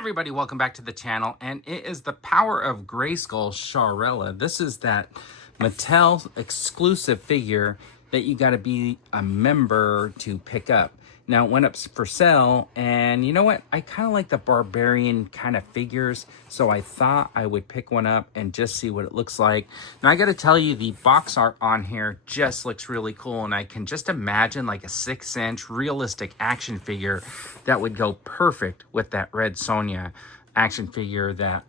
everybody, welcome back to the channel, and it is the Power of Greyskull Sharella. This is that Mattel exclusive figure that you got to be a member to pick up. Now, it went up for sale, and you know what? I kind of like the barbarian kind of figures, so I thought I would pick one up and just see what it looks like. Now, I got to tell you, the box art on here just looks really cool, and I can just imagine like a 6-inch realistic action figure that would go perfect with that Red Sonja action figure that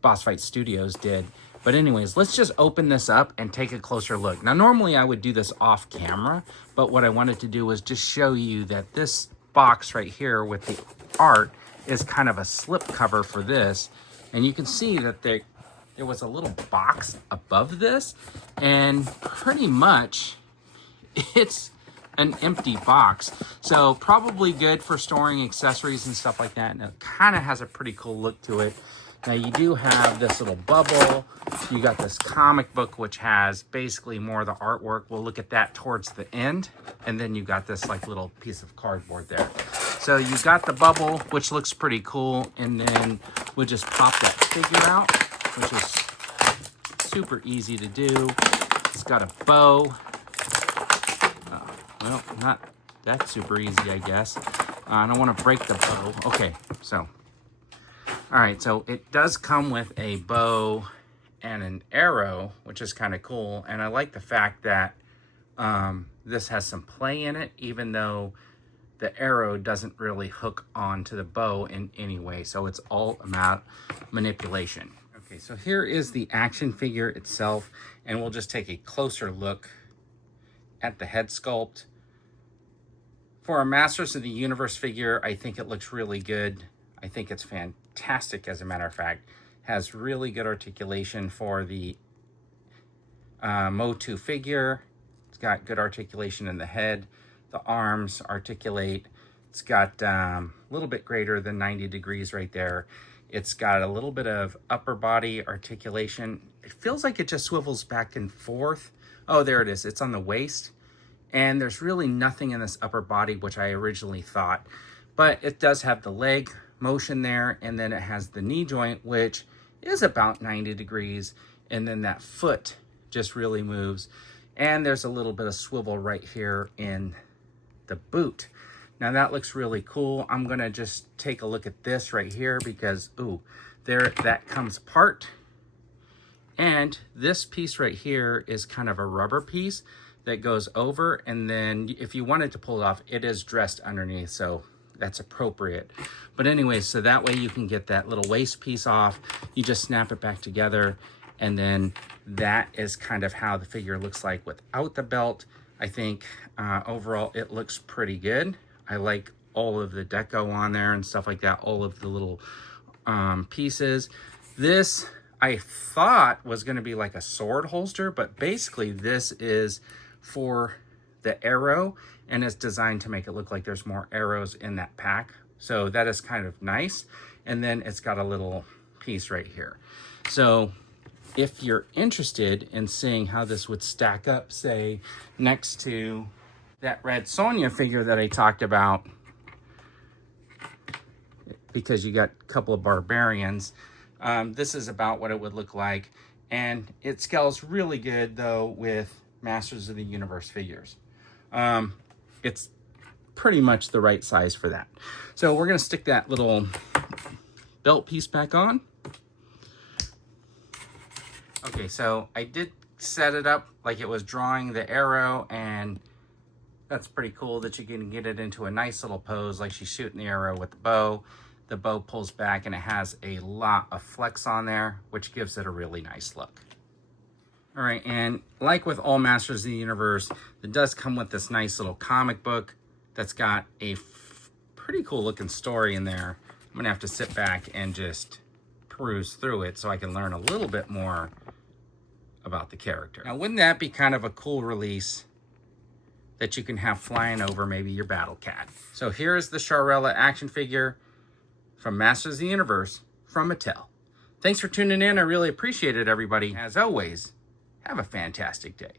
Boss Fight Studios did. But anyways, let's just open this up and take a closer look. Now, normally I would do this off camera, but what I wanted to do was just show you that this box right here with the art is kind of a slip cover for this. And you can see that there was a little box above this, and pretty much it's an empty box. So probably good for storing accessories and stuff like that. And it kind of has a pretty cool look to it. Now you do have this little bubble. You got this comic book, which has basically more of the artwork. We'll look at that towards the end. And then you got this like little piece of cardboard there. So you got the bubble, which looks pretty cool. And then we'll just pop that figure out, which is super easy to do. It's got a bow. Well, not that super easy, I guess. I don't want to break the bow. Okay, so. All right, so it does come with a bow and an arrow, which is kind of cool. And I like the fact that this has some play in it, even though the arrow doesn't really hook onto the bow in any way. So it's all about manipulation. Okay, so here is the action figure itself, and we'll just take a closer look at the head sculpt. For a Masters of the Universe figure, I think it looks really good. I think it's fantastic, as a matter of fact. Has really good articulation for the Motu figure. It's got good articulation in the head. The arms articulate. It's got a little bit greater than 90 degrees right there. It's got a little bit of upper body articulation. It feels like it just swivels back and forth. Oh, there it is. It's on the waist. And there's really nothing in this upper body, which I originally thought. But it does have the leg motion there, and then it has the knee joint, which is about 90 degrees, and then that foot just really moves. And there's a little bit of swivel right here in the boot. Now that looks really cool. I'm gonna just take a look at this right here because, ooh, there that comes apart. And this piece right here is kind of a rubber piece that goes over, and then if you wanted to pull it off, it is dressed underneath, so that's appropriate. But anyways, so that way you can get that little waist piece off. You just snap it back together, and then that is kind of how the figure looks like without the belt. I think overall it looks pretty good. I like all of the deco on there and stuff like that, all of the little pieces. This I thought was going to be like a sword holster, but basically this is for the arrow, and it's designed to make it look like there's more arrows in that pack. So that is kind of nice. And then it's got a little piece right here. So if you're interested in seeing how this would stack up, say, next to that Red Sonja figure that I talked about, because you got a couple of barbarians, this is about what it would look like. And it scales really good, though, with Masters of the Universe figures. It's pretty much the right size for that. So we're going to stick that little belt piece back on. Okay, so I did set it up like it was drawing the arrow, and that's pretty cool that you can get it into a nice little pose like she's shooting the arrow with the bow. The bow pulls back, and it has a lot of flex on there, which gives it a really nice look. All right, and like with all Masters of the Universe, it does come with this nice little comic book that's got a pretty cool looking story in there. I'm gonna have to sit back and just peruse through it so I can learn a little bit more about the character. Now, wouldn't that be kind of a cool release that you can have flying over maybe your battle cat? So here is the Sharella action figure from Masters of the Universe from Mattel. Thanks for tuning in. I really appreciate it, everybody. As always, have a fantastic day.